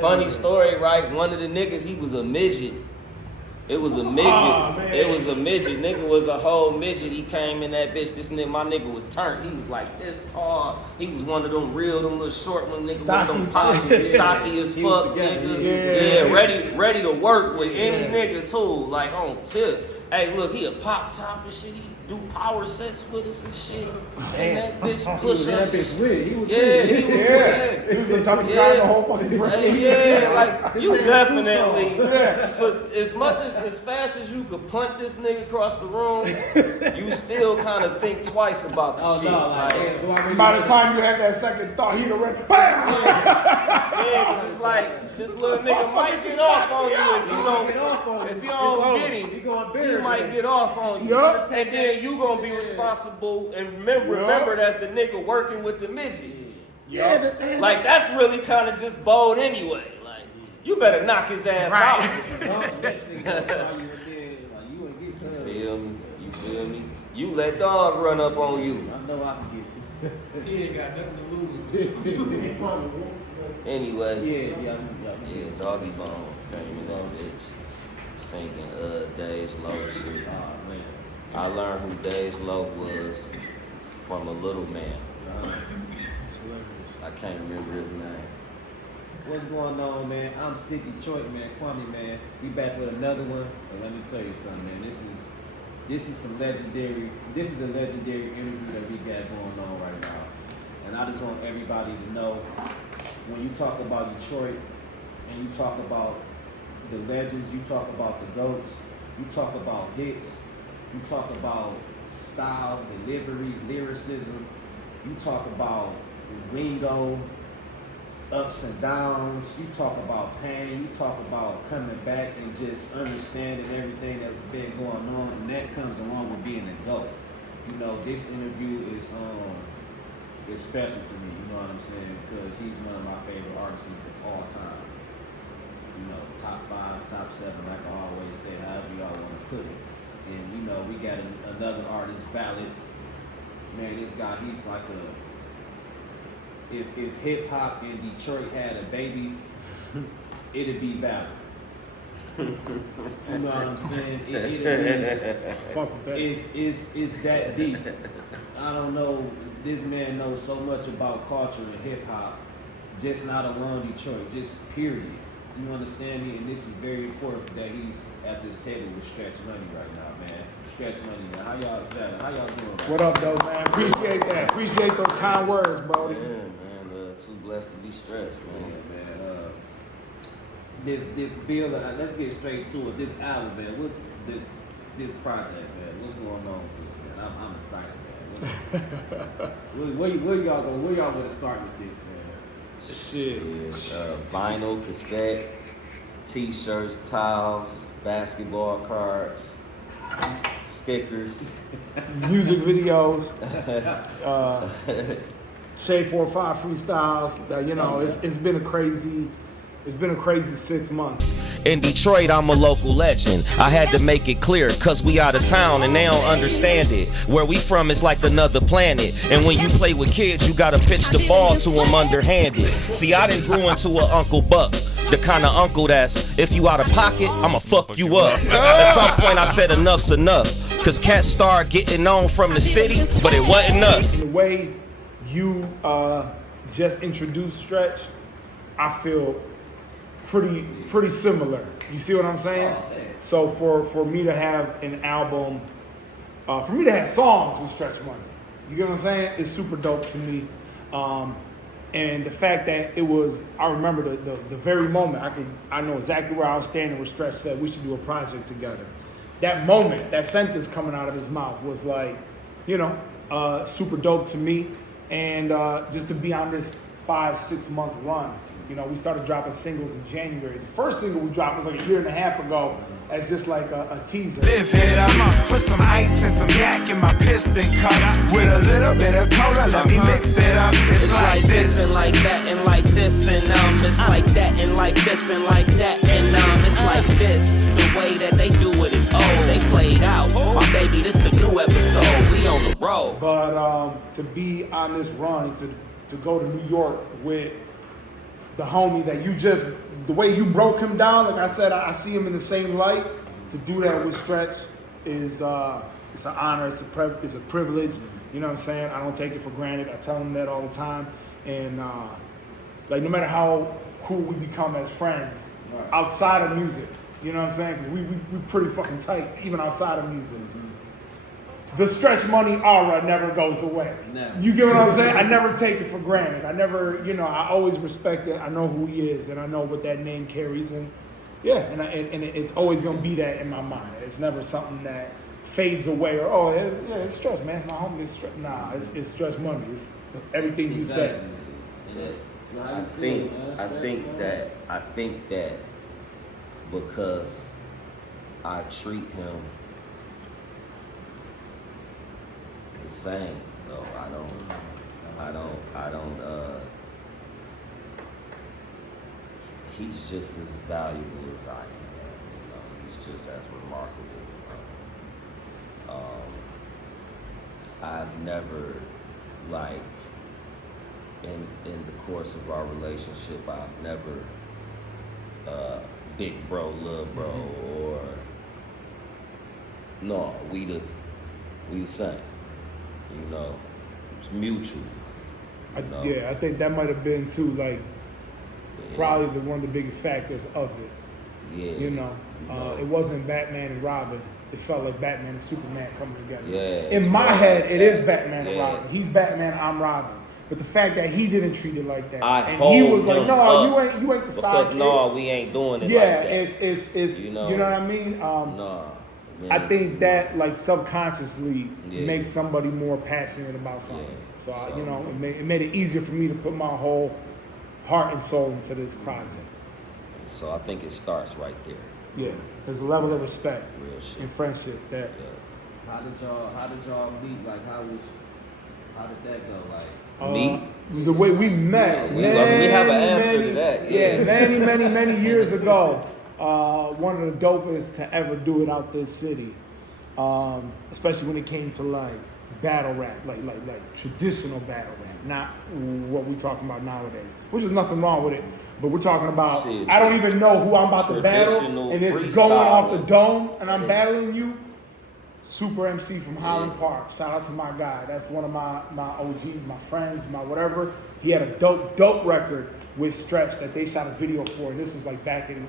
Funny story, right? One of the niggas, he was a midget. It was a midget. It was a midget. Nigga was a whole midget. He came in that bitch. This nigga, my nigga was turned. He was like this tall. He was one of them real, them little short one niggas with them pockets, stocky as fuck, nigga. Yeah, ready to work with any nigga too. Like on tip. Hey, look, he a pop top and shit. He do power sets with us and shit. And that bitch push ups. That bitch weird. He was He was the toughest guy in the whole fucking race. Yeah, like you definitely. For as much as fast as you could punt this nigga across the room, you still kind of think twice about the shit. No, like, by the time you have that second thought, he'd have read BAM! Yeah, cause it's like this little nigga might get off on you if you don't get him. He might get off on you, and then you gonna be responsible and remember that's the nigga working with the midget. Yeah, like that's really kind of just bold anyway. Like you better knock his ass out. You feel me? You let dog run up on you. I know I can get you. He ain't got nothing to lose. Anyway, Yeah, Doggy Bone came in that bitch singing Days Low shit. I learned who Days Low was from a little man. I can't remember his name. What's going on, man? I'm Sick Detroit, man. Kwame, man. We back with another one. And let me tell you something, man. This is a legendary interview that we got going on right now. And I just want everybody to know, when you talk about Detroit and you talk about the legends, you talk about the GOATs, you talk about hits, you talk about style, delivery, lyricism, you talk about lingo, ups and downs, you talk about pain, you talk about coming back and just understanding everything that's been going on, and that comes along with being a GOAT. You know, this interview is special to me, you know what I'm saying, because he's one of my favorite artists of all time. You know, top 5, top 7, like I always say, however y'all want to put it. And you know, we got another artist, Valid. Man, this guy, he's like if hip hop in Detroit had a baby, it'd be Valid. You know what I'm saying? It'd be. It's that deep. I don't know. This man knows so much about culture and hip hop, just not alone Detroit, just period. You understand me? And this is very important that he's at this table with Stretch Money right now, man. Stretch Money, man. How y'all doing? Right What up, though, man? Appreciate that. Appreciate those kind words, bro. Yeah, man. Too blessed to be stressed, man. This bill, let's get straight to it. This album, man. What's this project, man? What's going on with this, man? I'm excited, man. Where y'all want to start with this, man? Shit. Vinyl, cassette, t-shirts, towels, basketball cards, stickers, music videos, Shade 4-5 freestyles. You know, it's been a crazy 6 months. In Detroit, I'm a local legend. I had to make it clear, cause we out of town and they don't understand it. Where we from is like another planet. And when you play with kids, you gotta pitch the ball to them underhanded. See, I done grew into an Uncle Buck. The kind of uncle that's, if you out of pocket, I'ma fuck you up. At some point I said enough's enough. Cause cats started getting known from the city, but it wasn't us. The way you just introduced Stretch, I feel pretty similar. You see what I'm saying? So for me to have an album, for me to have songs with Stretch Money, you get what I'm saying? It's super dope to me. And the fact that it was, I remember the very moment, I know exactly where I was standing where Stretch said we should do a project together. That moment, that sentence coming out of his mouth was like, you know, super dope to me. And just to be on this 5-6 month run. You know, we started dropping singles in January. The first single we dropped was like a year and a half ago as just like a teaser. Live it, I'ma put some ice and some yak in my piston cup with a little bit of cola, let me mix it up. It's like this and like that and like this and it's like that and like this and like that and it's like this. The way that they do it is old, they played out. My baby, this the new episode, we on the road. But to be on this run, to go to New York with the homie that you just, the way you broke him down, like I said, I see him in the same light. To do that with Stretch is it's an honor, it's a privilege. You know what I'm saying? I don't take it for granted. I tell him that all the time. And like no matter how cool we become as friends, outside of music, you know what I'm saying? 'Cause we pretty fucking tight, even outside of music. The Stretch Money aura never goes away. Never. You get what I'm saying? I never take it for granted. I never, I always respect it. I know who he is, and I know what that name carries, and yeah, and it's always gonna be that in my mind. It's never something that fades away or it's Stretch, man. It's my homie. It's Stretch. Nah, it's Stretch Money. It's everything you said. I think that because I treat him the same, though. I don't he's just as valuable as I am. He's just as remarkable. I've never, like, in the course of our relationship, I've never big bro, little bro, or no, we the same. It's mutual. I think that might have been too, like, probably one of the biggest factors of it. Yeah. It wasn't Batman and Robin. It felt like Batman and Superman coming together. Yeah. In my head, it is Batman and Robin. He's Batman, I'm Robin. But the fact that he didn't treat it like that, and he was like, "No, you ain't the side chick. No, we ain't doing it like that." It's you know what I mean? I think that like subconsciously makes somebody more passionate about something. So it made it easier for me to put my whole heart and soul into this project. So I think it starts right there. Yeah, there's a level of respect Real and friendship that. How did y'all meet? Like how did that go? Like meet? The way we met. We have an answer to that. Yeah, many years ago. One of the dopest to ever do it out this city. Especially when it came to like battle rap, like traditional battle rap, not what we're talking about nowadays, which is nothing wrong with it. But we're talking about, I don't even know who I'm about to battle, and it's going off the dome, and I'm battling you. Super MC from Highland Park. Shout out to my guy. That's one of my OGs, my friends, my whatever. He had a dope record with Stretch that they shot a video for. And this was like back in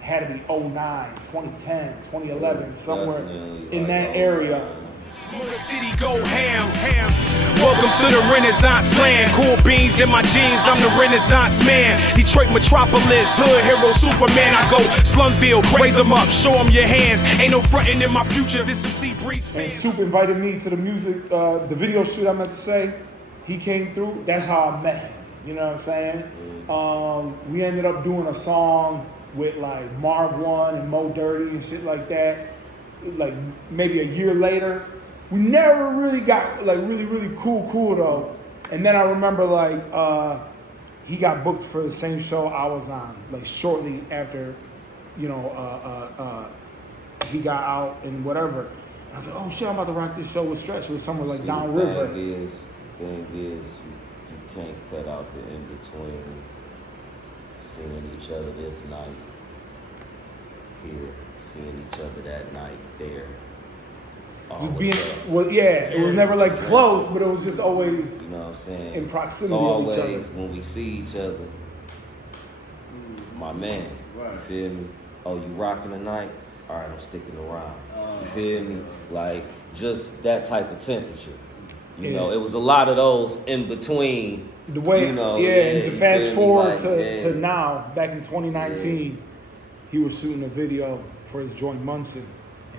had to be 09, 2010, 2011, somewhere in that area. Motor City go ham. Welcome to the Renaissance land. Cool beans in my jeans, I'm the Renaissance man. Detroit metropolis, hood hero, Superman. I go Slumville, raise them up, show them your hands. Ain't no frontin' in my future, this some Sea Breeze fans. And Soup invited me to the music, the video shoot I meant to say. He came through, that's how I met him. You know what I'm saying? We ended up doing a song with like Marv One and Mo Dirty and shit like that. Like maybe a year later. We never really got like really cool though. And then I remember like he got booked for the same show I was on, like shortly after, he got out and whatever. I was like, oh shit, I'm about to rock this show with Stretch. It was somewhere like downriver. The thing is, you can't cut out the in between seeing each other this night here, seeing each other that night there. It was never like close, but it was just always, you know what I'm saying, in proximity always, of each other. When we see each other, my man, you feel me? Oh, you rocking tonight? All right, I'm sticking around. You feel me? Like just that type of temperature. You know, it was a lot of those in between. The way, and to fast forward to now, back in 2019, he was shooting a video for his joint Munson.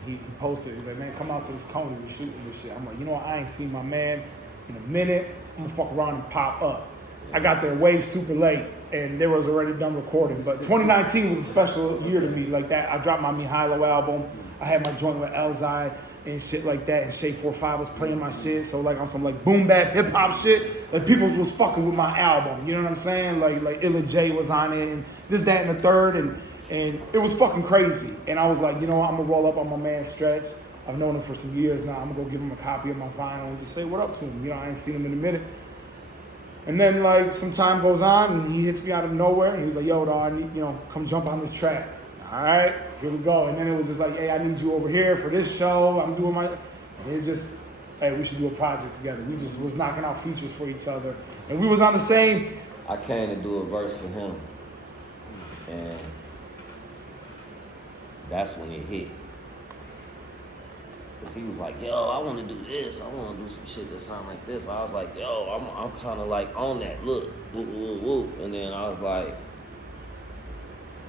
He posted, he's like, man, come out to this Coney, we're shooting this shit. I'm like, you know what, I ain't seen my man in a minute. I'm gonna fuck around and pop up. I got there way super late, and there was already done recording. But 2019 was a special year to me like that. I dropped my Mihailo album. I had my joint with Elzai and shit like that, and Shay 45 was playing my shit. So like on some like boom bap hip hop shit, like people was fucking with my album. You know what I'm saying? Like Illa J was on it, and this, that, and the third, and it was fucking crazy. And I was like, you know what, I'm gonna roll up on my man Stretch. I've known him for some years now. I'm gonna go give him a copy of my vinyl and just say what up to him. You know, I ain't seen him in a minute. And then like some time goes on and he hits me out of nowhere and he was like, yo, dog, I need, come jump on this track. All right, here we go. And then it was just like, hey, I need you over here for this show. I'm doing my, and it just, hey, we should do a project together. We just was knocking out features for each other. And we was on the same. I came to do a verse for him. And that's when it hit. Cause he was like, yo, I want to do this. I want to do some shit that sound like this. I was like, yo, I'm kind of like on that. Look, whoop, whoop, whoop. And then I was like,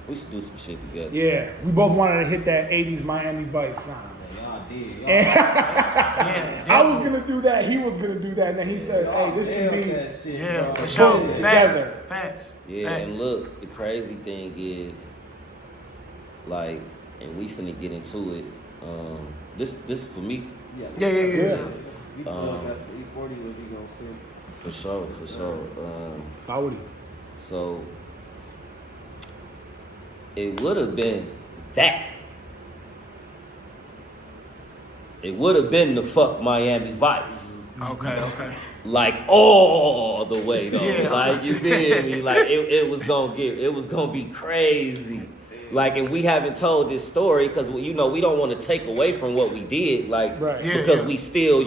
we should do some shit together. Yeah, we both wanted to hit that 80s Miami Vice sound. Y'all did. Yeah, I was going to do that. He was going to do that. And then he said, hey, this should be yeah, for sure. boom, Facts. together. Facts. Yeah, Facts. and look, the crazy thing is, like, and we finna get into it. This for me. Yeah. You got some E40 when you gonna see. For sure. How would he? So it would have been that. It would have been the fuck Miami Vice. Okay. Like all the way though. Yeah. Like you feel me? Like it was gonna be crazy. Like, and we haven't told this story because we don't want to take away from what we did, like, Right. Yeah, because yeah. we still,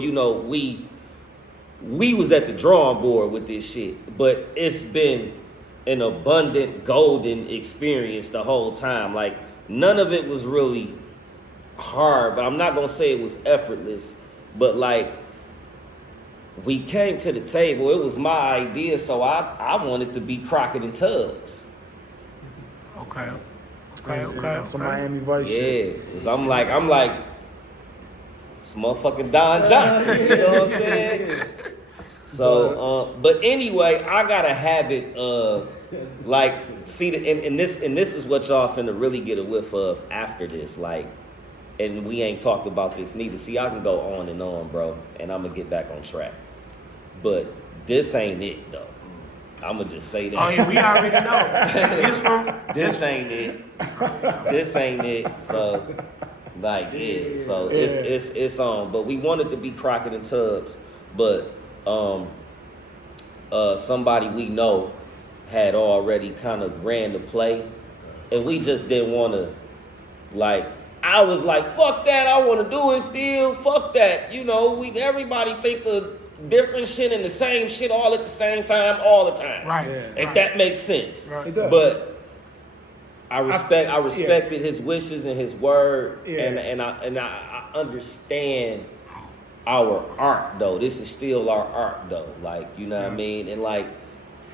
we was at the drawing board with this shit, but it's been an abundant, golden experience the whole time. Like, none of it was really hard, but I'm not gonna say it was effortless, but like, we came to the table. It was my idea, so I wanted to be Crockett and Tubbs. Okay. Some Miami Vice Yeah, shit. 'cause I'm like, it's motherfucking Don Johnson, you know what I'm saying? So, but anyway, I got a habit of, like, see, and this is what y'all finna really get a whiff of after this, like, and we ain't talked about this neither. See, I can go on and on, bro, and I'm gonna get back on track. But this ain't it, though. I'ma just say that. Oh yeah, we already know. This ain't it. This ain't it. So, like, yeah. So it's on. But we wanted to be Crockett and Tubbs, but somebody we know had already kind of ran the play, and we just didn't want to. Like, I was like, fuck that. I want to do it still. Fuck that. Everybody think of different shit and the same shit all at the same time, all the time. Right. If right. that makes sense. Right. It does. But I respected his wishes and his word, Yeah. and I understand our art though. This is still our art though. Like, you know what I mean? And like,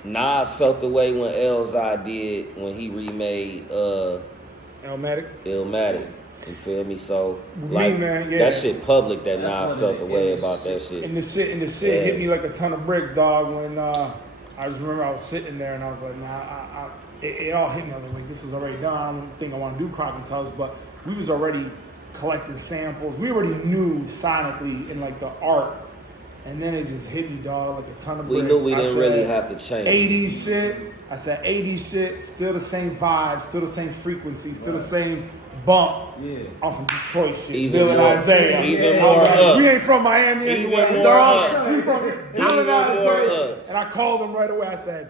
Nas felt the way when Elzai did when he remade Illmatic. You feel me? So like, man, yeah. that shit public that That's Nas one felt of the the way illest about that shit. And the shit hit me like a ton of bricks, dog. When I just remember I was sitting there and I was like, nah, it all hit me. I was like, wait, this was already done. I don't think I want to do Crockett and Tubbs, but we was already collecting samples. We already knew sonically in like the art, and then it just hit me, dog, like a ton of bricks. We knew we didn't really have to change. 80s shit. I said 80s shit, still the same vibe, still the same frequency, still the same bump. Yeah. On some Detroit shit. Even Bill and more- Isaiah. even I more was like, us. we ain't from Miami Even anyway, more dog. us. We from Bill Even and more Isaiah. us. And I called him right away. I said,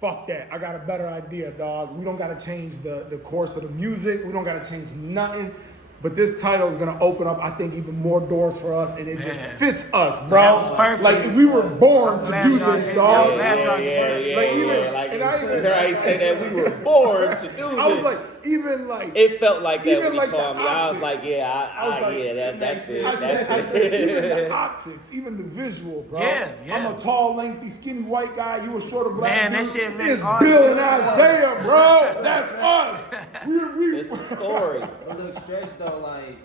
fuck that. I got a better idea, dog. We don't got to change the course of the music. We don't got to change nothing. But this title is gonna open up, I think, even more doors for us, and it just fits us, bro. That was perfect. Like, we were born to Glad do y'all this, did dog. that. Glad y'all did that. Like, even- Like, and I even- I say that we were born to do this. I was like, even like, it felt like that even when he like the called me. I was optics. like, yeah, I was like, that's it. I That's said, it. even the optics, even the visual, bro. Yeah. I'm a tall, lengthy, skinny white guy. You a shorter black Man, that dude. shit makes It's all Bill and sense. Isaiah, bro. That's us. It's the story. But look, Stretch though, like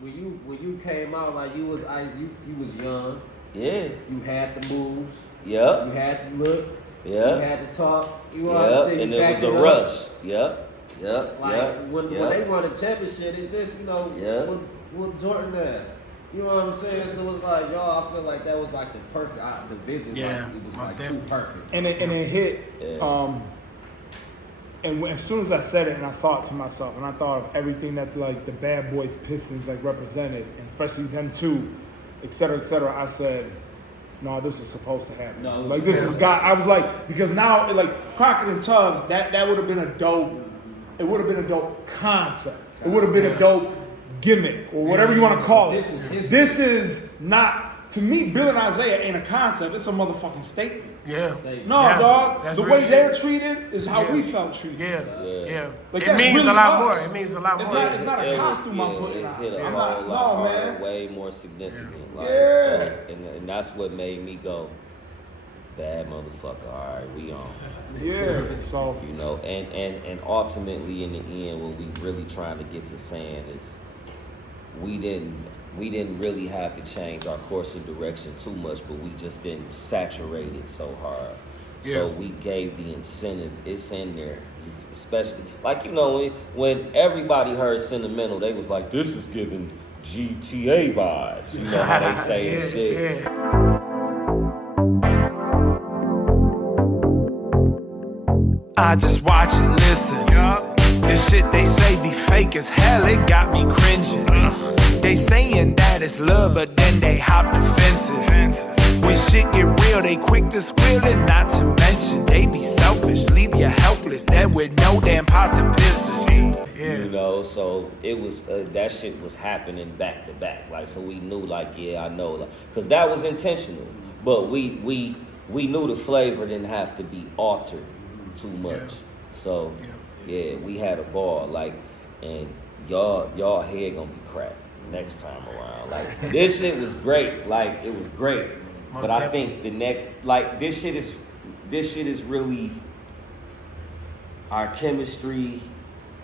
when you came out, like you was young. Yeah. You had the moves. Yep. You had the look. You Yep. had to talk. You know what I'm Yep. saying? And You it backed was a up. rush. Yep. Yep. Like Yep. when Yep. they won a championship, it just Yeah. what Jordan asked. You know what I'm saying? So it was like, y'all, I feel like that was like the perfect the vision. Yeah, Like, it was most like definitely. too perfect. And it hit. Yeah. as soon as I said it, and I thought to myself, and I thought of everything that like the Bad Boys Pistons like represented, and especially them too, et cetera, I said, no, this is supposed to happen. No, like this is God. I was like, because now like Crockett and Tubbs, that would have been a dope. It would have been a dope concept. It would have been a dope gimmick or whatever you want to call it. This is not, to me, Bill and Isaiah ain't a concept. It's a motherfucking statement. Yeah. No, Yeah. dog. That's The real way shit. they're treated is how we felt treated. Yeah. Like, It that's means really a lot us. more. It means a lot more. It's not a costume I'm putting it out. hit a I'm whole not, lot no, harder, man. way more significant. Like, Yeah. and that's what made me go, bad motherfucker. All right, we on. Yeah. So You know, and ultimately in the end, what we really trying to get to saying is, we didn't really have to change our course of direction too much, but we just didn't saturate it so hard. So we gave the incentive. It's in there, especially like when everybody heard Sentimental, they was like, "This is giving GTA vibes." You know how they say and shit. I just watch and listen. This shit they say be fake as hell, it got me cringing. They saying that it's love, but then they hop the fences. When shit get real, they quick to squeal, and not to mention they be selfish, leave you helpless, dead with no damn pot to piss in. You know, so it was that shit was happening back to back. Like, so we knew, like, yeah, I know, like, cause that was intentional. But we knew the flavor didn't have to be altered too much. So yeah, we had a ball, like, and y'all head gonna be cracked next time around. Like, this shit was great. Like, it was great. But I think the next, like, this shit is really our chemistry.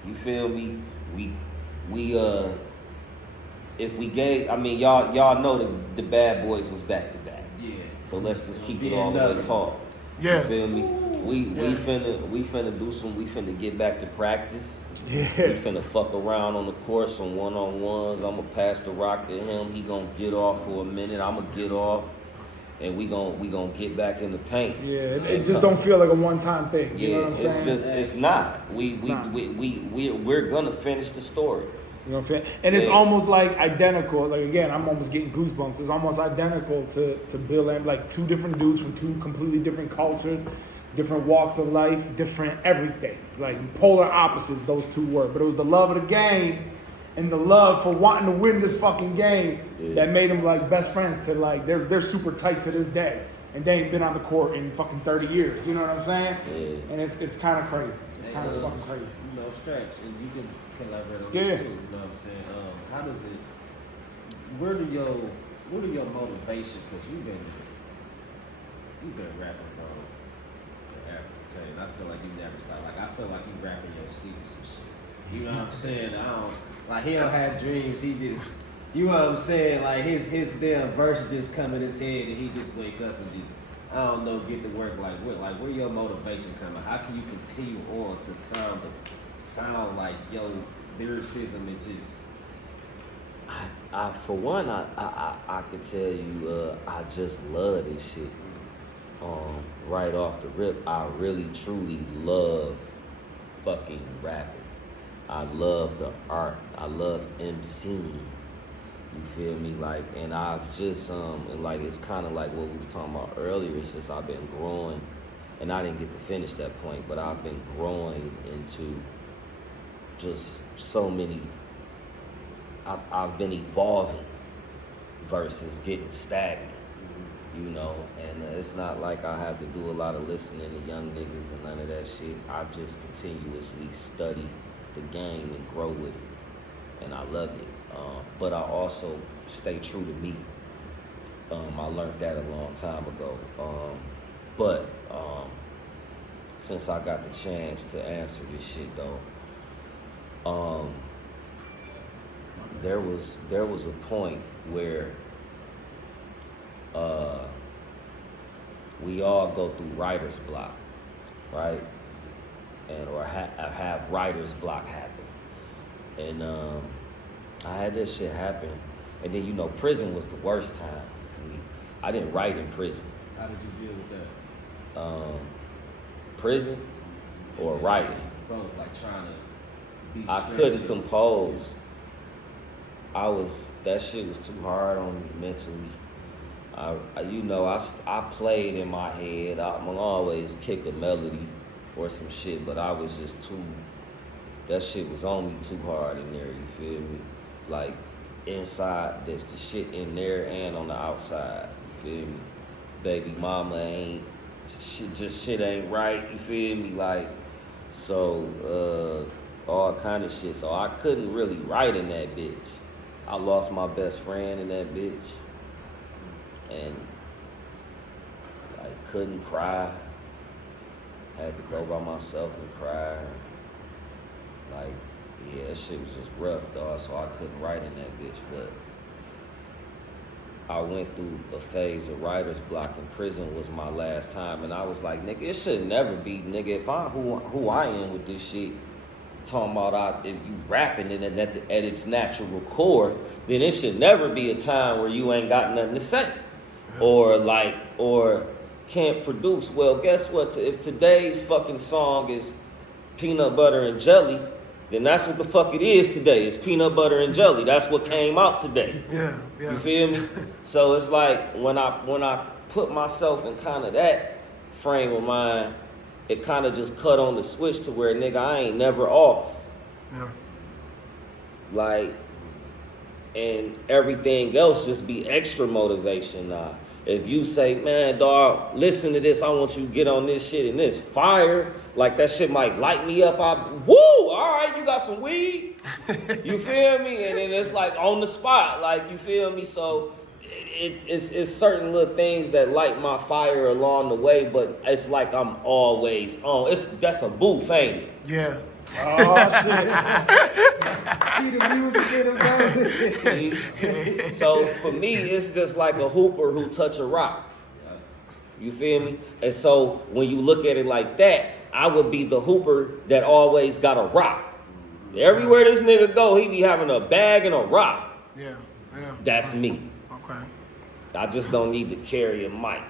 You feel me? We if we gave, I mean, y'all know the Bad Boys was back to back. Yeah. So let's just keep it all the way tall. Yeah. You feel me? We finna do some. We finna get back to practice. yeah. We finna fuck around on the course on one-on-ones. I'ma pass the rock to him. He gonna get off for a minute. I'ma get off, and we gonna get back in the paint. Yeah, it just don't feel like a one-time thing. You know what I'm saying? It's not. We're gonna finish the story. You know what I'm saying? And it's almost like identical. Like, again, I'm almost getting goosebumps. It's almost identical to Bill and like two different dudes from two completely different cultures, different walks of life, different everything. Like polar opposites, those two were. But it was the love of the game and the love for wanting to win this fucking game that made them like best friends to like, they're super tight to this day. And they ain't been on the court in fucking 30 years. You know what I'm saying? Yeah. And it's kind of crazy. It's kind of fucking crazy. You know, Stretch, and you can elaborate on Yeah. this too. You know what I'm saying? How does it? Where do your motivation? Because you've been rapping forever, okay? And I feel like you never stop. Like, I feel like you rapping your sleep or some shit. You know what I'm saying? He don't have dreams. He just, you know what I'm saying? Like his damn verse just come in his head and he just wake up and just, I don't know, get to work. Like where your motivation coming? How can you continue on to sound like your lyricism is just? For one, I could tell you, I just love this shit. Right off the rip, I really truly love fucking rapping. I love the art. I love MCing. You feel me? Like, and I've just and like it's kind of like what we were talking about earlier. It's just I've been growing, and I didn't get to finish that point, but I've been growing into just so many. I've been evolving versus getting stagnant. You know, and it's not like I have to do a lot of listening to young niggas and none of that shit. I just continuously study the game and grow with it, and I love it. But I also stay true to me. I learned that a long time ago. But since I got the chance to answer this shit though, there was a point where we all go through writer's block, right? Or have writer's block happen. And I had this shit happen. And then, prison was the worst time for me. I didn't write in prison. How did you deal with that? Prison or writing? both, like trying to be I couldn't compose. That shit was too hard on me mentally. I played in my head. I'm gonna always kick a melody or some shit, but I was just that shit was on me too hard in there, you feel me? Like, inside, there's the shit in there and on the outside, you feel me? Baby mama shit ain't right, you feel me? Like, so, all kind of shit. So I couldn't really write in that bitch. I lost my best friend in that bitch. And, like, couldn't cry. Had to go by myself and cry. Like, yeah, that shit was just rough, dog, so I couldn't write in that bitch. But I went through a phase of writer's block, and prison was my last time. And I was like, nigga, it should never be, nigga, if I'm who I am with this shit, talking about if you rapping it and at its natural core, then it should never be a time where you ain't got nothing to say. Or can't produce. Well, guess what? If today's fucking song is peanut butter and jelly, then that's what the fuck it is today. It's peanut butter and jelly. That's what came out today. Yeah. You feel me? So it's like when I put myself in kind of that frame of mind, it kind of just cut on the switch to where, nigga, I ain't never off. Yeah. Like, and everything else just be extra motivation now. If you say, man, dog, listen to this, I want you to get on this shit and this fire, like that shit might light me up. Woo, all right, you got some weed? You feel me? And then it's like on the spot, like, you feel me? So it's certain little things that light my fire along the way, but it's like I'm always on. That's a booth, ain't it? Yeah. Oh shit! See the music in them. See? So for me, it's just like a hooper who touch a rock. You feel me? And so when you look at it like that, I would be the hooper that always got a rock. Everywhere this nigga go, he be having a bag and a rock. Yeah. That's me. Okay. I just don't need to carry a mic.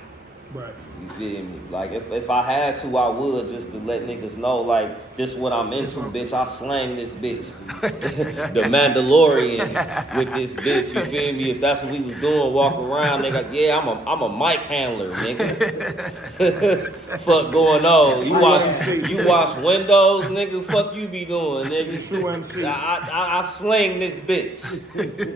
Right. You feel me? Like, if I had to, I would, just to let niggas know, like, this what I'm into, bitch. I slang this bitch. The Mandalorian with this bitch, you feel me? If that's what we was doing, walk around, nigga, yeah, I'm a mic handler, nigga. Fuck going on? You wash windows, nigga? Fuck you be doing, nigga? True MC. I sling this bitch.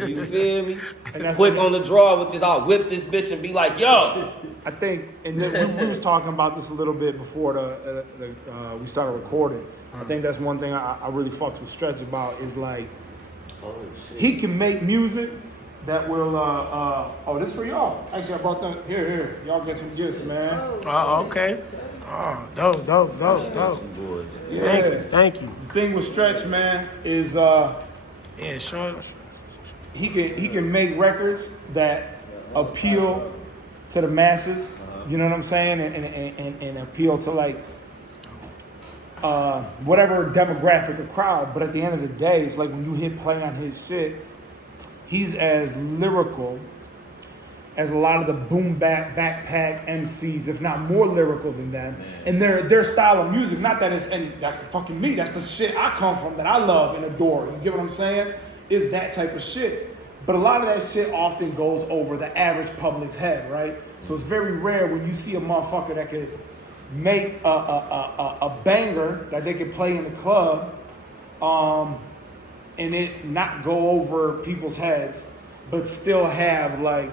You feel me? And that's quick on the draw with this, I'll whip this bitch and be like, yo. I think, and then we was talking about this a little bit before we started recording. I think that's one thing I really fucked with Stretch about is like, he can make music that will, this for y'all. Actually, I brought them, here, y'all get some gifts, man. Okay. Oh, dope. Yeah. Thank you. The thing with Stretch, man, is Yeah, sure. he can make records that appeal to the masses, you know what I'm saying, and appeal to like whatever demographic or crowd. But at the end of the day, it's like when you hit play on his shit, he's as lyrical as a lot of the boom bap backpack MCs, if not more lyrical than them. And their style of music, not that it's, and that's fucking me, that's the shit I come from, that I love and adore. You get what I'm saying? Is that type of shit. But a lot of that shit often goes over the average public's head, right? So it's very rare when you see a motherfucker that could make a banger that they could play in the club, and it not go over people's heads, but still have like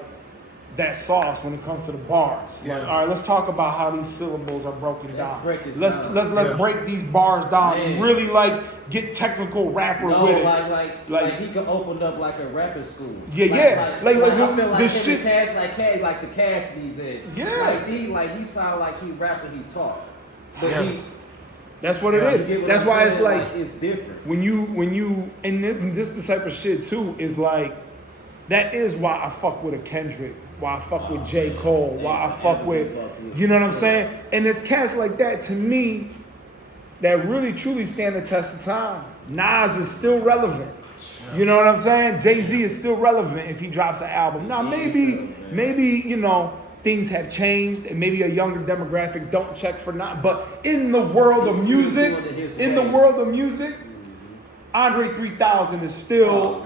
that sauce when it comes to the bars. Yeah. Like, all right, let's talk about how these syllables are broken down. Let's break these bars down and really like get technical rapper with it. Like he could open up like a rapping school. Yeah, Like I feel the like shit. like the Cassidy's in. Yeah. He sound like he rap and he talk. But Yeah. That's what it is. That's why it's like it's different. when you and this the type of shit too is like, that is why I fuck with a Kendrick, why I fuck with J. Cole, why I fuck with, you know what I'm saying? And there's cats like that to me that really truly stand the test of time. Nas is still relevant. You know what I'm saying? Jay-Z is still relevant if he drops an album. Now maybe, you know, things have changed and maybe a younger demographic don't check for not. But in the world of music, Andre 3000 is still,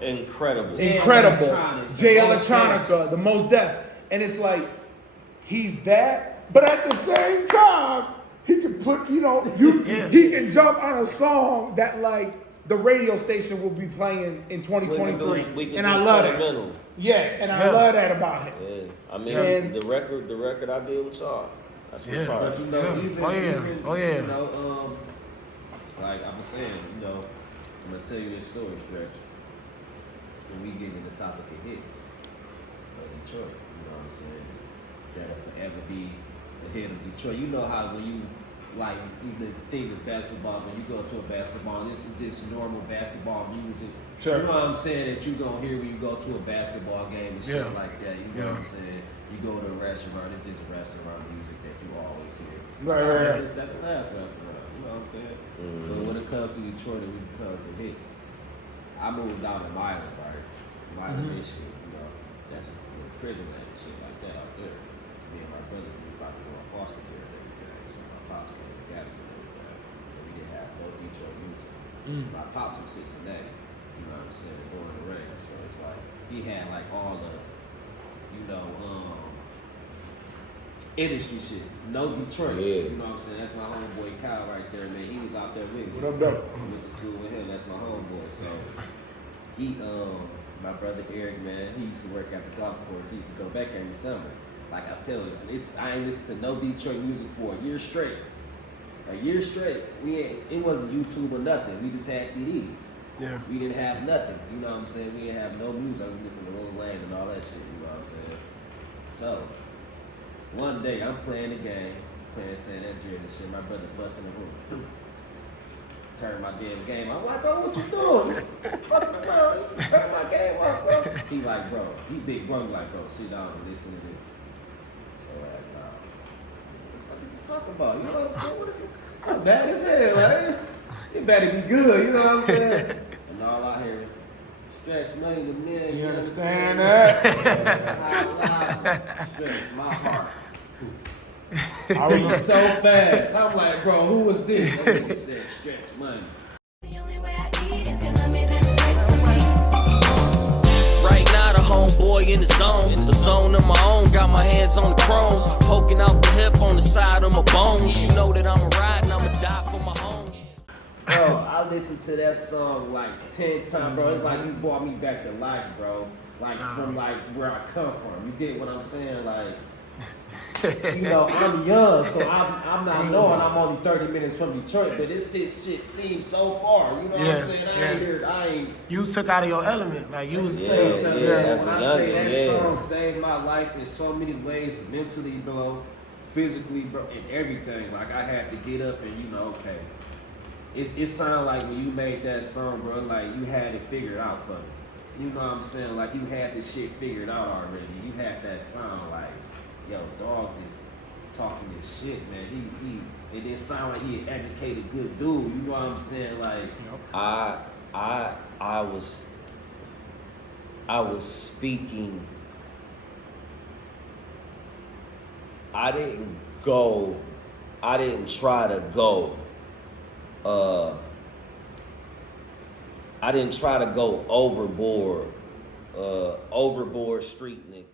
incredible. Jay Electronica, the Most Def. And it's like, he's that, but at the same time, he can put, he can jump on a song that like the radio station will be playing in 2023. And I love that. Yeah, and I love that about him. Yeah. I mean, the record I did with y'all. That's what y'all. But like I was saying, I'm gonna tell you this story, Stretch. When we get in the topic of hits of Detroit, what I'm saying? That'll forever be the hit of Detroit. You know how when you like the thing is basketball, when you go to a basketball, this is just normal basketball music. Sure. You know what I'm saying? That you gonna hear when you go to a basketball game and shit like that. You know what I'm saying? You go to a restaurant, it's just restaurant music that you always hear. Right. It's that the last restaurant. You know what I'm saying? Mm-hmm. But when it comes to Detroit and when it comes to hits, I moved down to Milan, right? Milan, Michigan, that's prison and shit like that out there. Me and my brother, we was about to go on foster care and everything. So my pops came and got us and everything. And we didn't have no Detroit music. My pops from Cincinnati, you know what I'm saying, born and raised. So it's like, he had like all the, industry shit. No Detroit. Yeah. You know what I'm saying? That's my homeboy Kyle right there, man. He was out there with me. What up, though? I went to school with him. That's my homeboy. So he, my brother Eric, man, he used to work at the golf course. He used to go back every summer. Like I tell you, I ain't listened to no Detroit music for a year straight. It wasn't YouTube or nothing. We just had CDs. Yeah. We didn't have nothing. You know what I'm saying? We didn't have no music. We listened to Lil Wayne and all that shit. You know what I'm saying? So one day I'm playing the game, playing San Andreas and shit. My brother busts in the room. Boom. Turn my damn game. I'm like, bro, what you doing? Bro, you turn my game off, bro. He like, bro, he big bro, like, bro, sit down and listen to this. So that's not. What the fuck is he talking about? You know what I'm saying? What is he? I'm bad as hell, right? It better be good, you know what I'm saying? And all I hear is stretch money to men. You understand that? Stretch my heart. I Beat remember. so fast. I'm like, bro, who was this? He said stretch money. Right now the homeboy in the zone of my own. Got my hands on the chrome, poking out the hip on the side of my bones. You know that I'm a ride and I'ma die for my homes. Bro, I listened to that song like 10 times, bro. It's like you brought me back to life, bro. Like from like where I come from. You get what I'm saying? Like, I'm young, so I'm not knowing I'm only 30 minutes from Detroit, but this shit seems so far. You know what I'm saying? I ain't. You took out of your element, like you was. Tell you something, man. When I say that yeah. song saved my life in so many ways, mentally, bro, physically, bro, and everything. Like I had to get up and okay. It sounded like when you made that song, bro, like you had it figured out for me. You know what I'm saying? Like you had this shit figured out already. You had that sound like, yo, dog just talking this shit, man. It didn't sound like he an educated good dude. You know what I'm saying? Like, I was speaking. I didn't try to go. I didn't try to go overboard street nigga.